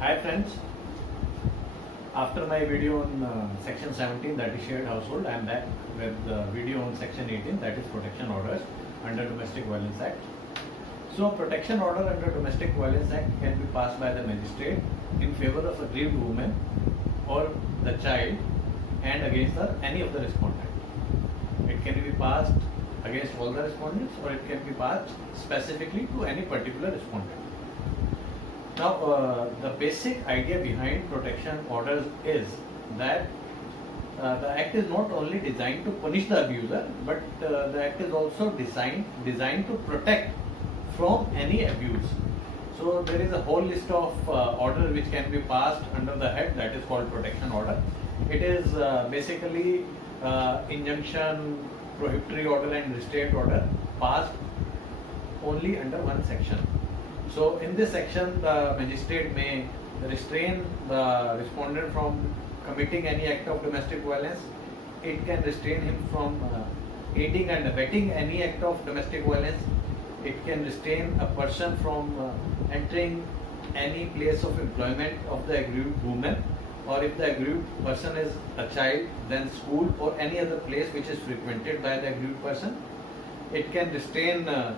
Hi friends, after my video on section 17, that is shared household, I am back with the video on section 18, that is protection orders under Domestic Violence Act. So protection order under Domestic Violence Act can be passed by the magistrate in favor of a grieved woman or the child and against any of the respondent. It can be passed against all the respondents or it can be passed specifically to any particular respondent. Now, the basic idea behind protection orders is that the act is not only designed to punish the abuser, but the act is also designed to protect from any abuse. So there is a whole list of orders which can be passed under the head that is called protection order. It is basically injunction, prohibitory order and restraint order passed only under one section. So in this section, the magistrate may restrain the respondent from committing any act of domestic violence. It can restrain him from aiding and abetting any act of domestic violence. It can restrain a person from entering any place of employment of the aggrieved woman, or if the aggrieved person is a child, then school or any other place which is frequented by the aggrieved person. It can restrain the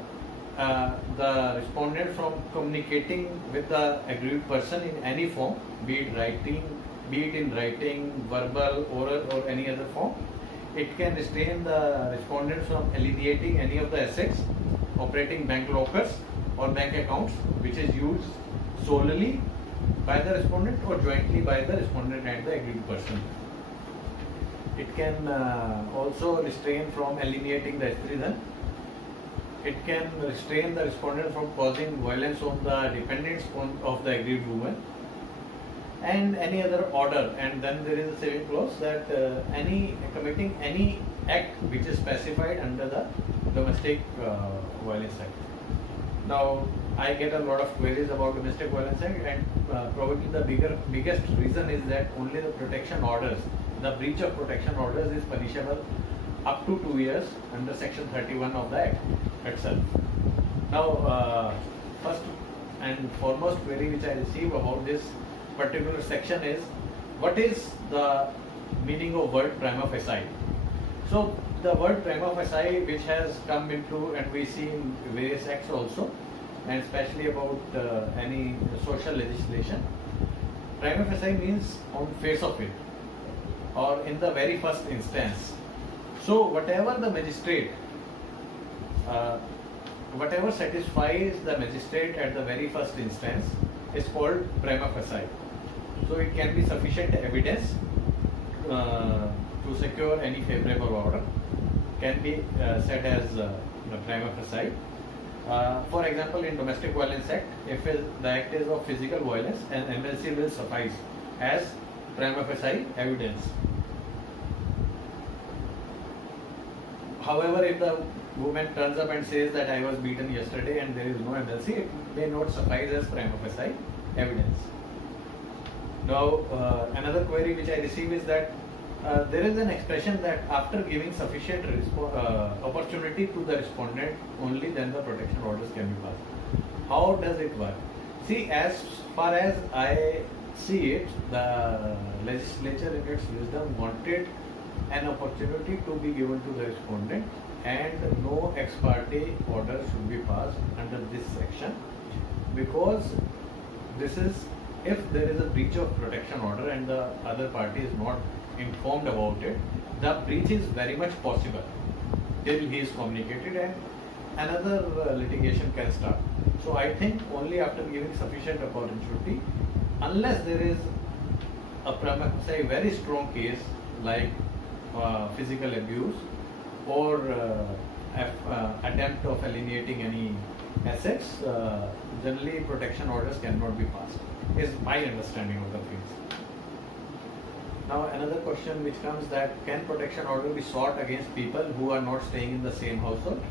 respondent from communicating with the aggrieved person in any form, be it in writing, verbal, oral or any other form. It can restrain the respondent from alleviating any of the assets, operating bank lockers or bank accounts which is used solely by the respondent or jointly by the respondent and the aggrieved person. It can also restrain from alienating the citizen. It can restrain the respondent from causing violence on the dependents of the aggrieved woman and any other order. And then there is a saving clause that committing any act which is specified under the Domestic Violence Act. Now, I get a lot of queries about Domestic Violence Act, and probably the biggest reason is that only the protection orders, the breach of protection orders is punishable up to 2 years under section 31 of the Act itself. Now, first and foremost query which I receive about this particular section is, what is the meaning of word prima facie? So, the word prima facie, which has come into, and we see in various acts also, and especially about any social legislation, prima facie means on face of it or in the very first instance. So whatever the magistrate, whatever satisfies the magistrate at the very first instance is called prima facie. So it can be sufficient evidence to secure any favorable order, can be said as the prima facie. For example, in Domestic Violence Act, if the act is of physical violence, an MLC will suffice as prima facie evidence. However, if the woman turns up and says that I was beaten yesterday and there is no MLC, it may not suffice as prima facie evidence. Now, another query which I receive is that there is an expression that after giving sufficient opportunity to the respondent, only then the protection orders can be passed. How does it work? See, as far as I see it, the legislature in its wisdom wanted an opportunity to be given to the respondent, and no ex parte order should be passed under this section, because this is, if there is a breach of protection order and the other party is not informed about it, the breach is very much possible till he is communicated and another litigation can start. So I think only after giving sufficient opportunity, unless there is a prima facie very strong case like physical abuse or attempt of alienating any assets, generally protection orders cannot be passed, is my understanding of the things. Now another question which comes, that can protection order be sought against people who are not staying in the same household?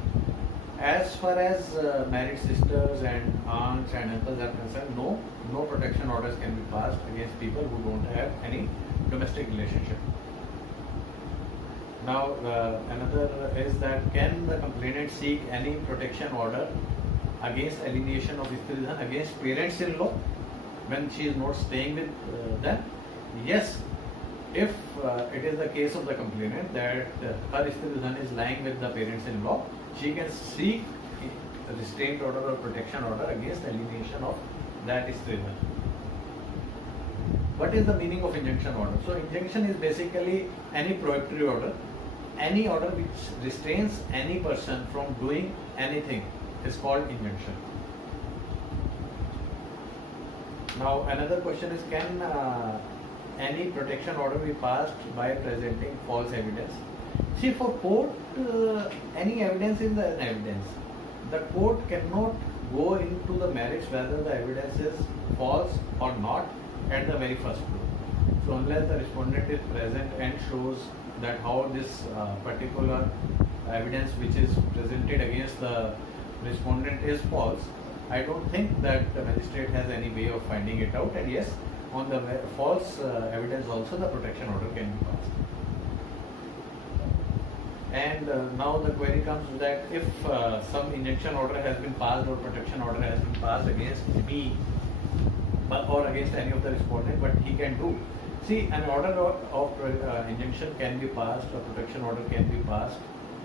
As far as married sisters and aunts and uncles are concerned, no protection orders can be passed against people who don't have any domestic relationship. Now another is that, can the complainant seek any protection order against alienation of his citizen against parents-in-law? when she is not staying with them, yes, if it is the case of the complainant that her stri-dhan is lying with the parents-in-law, she can seek a restraint order or protection order against alienation of that stri-dhan. What is the meaning of injunction order? So injunction is basically any prohibitory order, any order which restrains any person from doing anything is called injunction. Now another question is, can any protection order be passed by presenting false evidence? See, for court, any evidence is an evidence. The court cannot go into the merits whether the evidence is false or not at the very first place. So unless the respondent is present and shows that how this particular evidence which is presented against the respondent is false, I don't think that the magistrate has any way of finding it out. And yes, on the false evidence also the protection order can be passed. And now the query comes that if some injunction order has been passed or protection order has been passed against me or against any of the respondent, what he can do. See, an order of injunction can be passed or protection order can be passed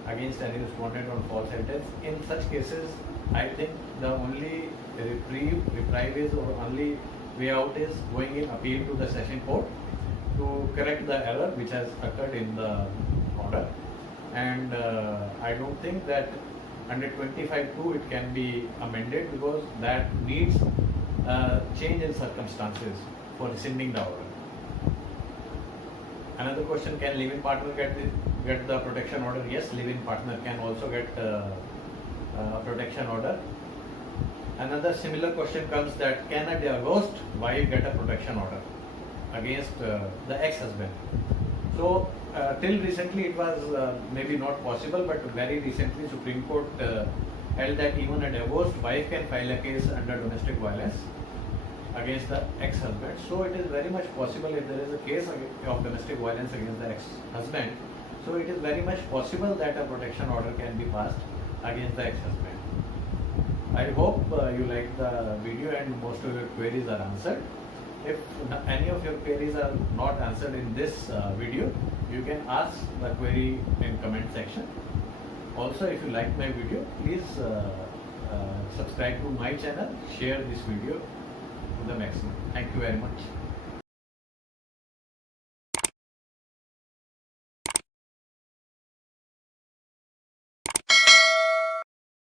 against any respondent on false evidence. In such cases, I think the only reprieve is, or only way out is going in appeal to the session court to correct the error which has occurred in the order. And I don't think that under 25(2) it can be amended, because that needs change in circumstances for rescinding the order. Another question, can live-in partner get the protection order? Yes, live-in partner can also get a protection order. Another similar question comes that, can a divorced wife get a protection order against the ex-husband? So till recently it was maybe not possible, but very recently Supreme Court held that even a divorced wife can file a case under domestic violence against the ex-husband. So it is very much possible, if there is a case of domestic violence against the ex-husband, so it is very much possible that a protection order can be passed against the ex-husband. I hope you like the video and most of your queries are answered. If any of your queries are not answered in this video, you can ask the query in comment section. Also, if you like my video, please subscribe to my channel, share this video to the maximum. Thank you very much.